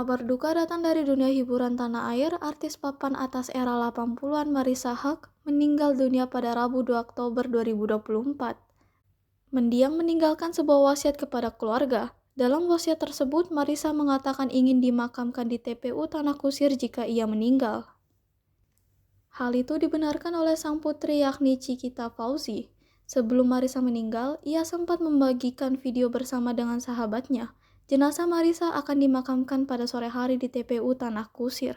Kabar duka datang dari dunia hiburan tanah air. Artis papan atas era 80-an Marissa Haque meninggal dunia pada Rabu 2 Oktober 2024. Mendiang meninggalkan sebuah wasiat kepada keluarga. Dalam wasiat tersebut, Marissa mengatakan ingin dimakamkan di TPU Tanah Kusir jika ia meninggal. Hal itu dibenarkan oleh sang putri yakni Chikita Fawzi. Sebelum Marissa meninggal, ia sempat membagikan video bersama dengan sahabatnya. Jenazah Marissa akan dimakamkan pada sore hari di TPU Tanah Kusir.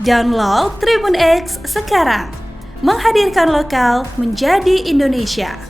Download Tribun X sekarang, menghadirkan lokal menjadi Indonesia.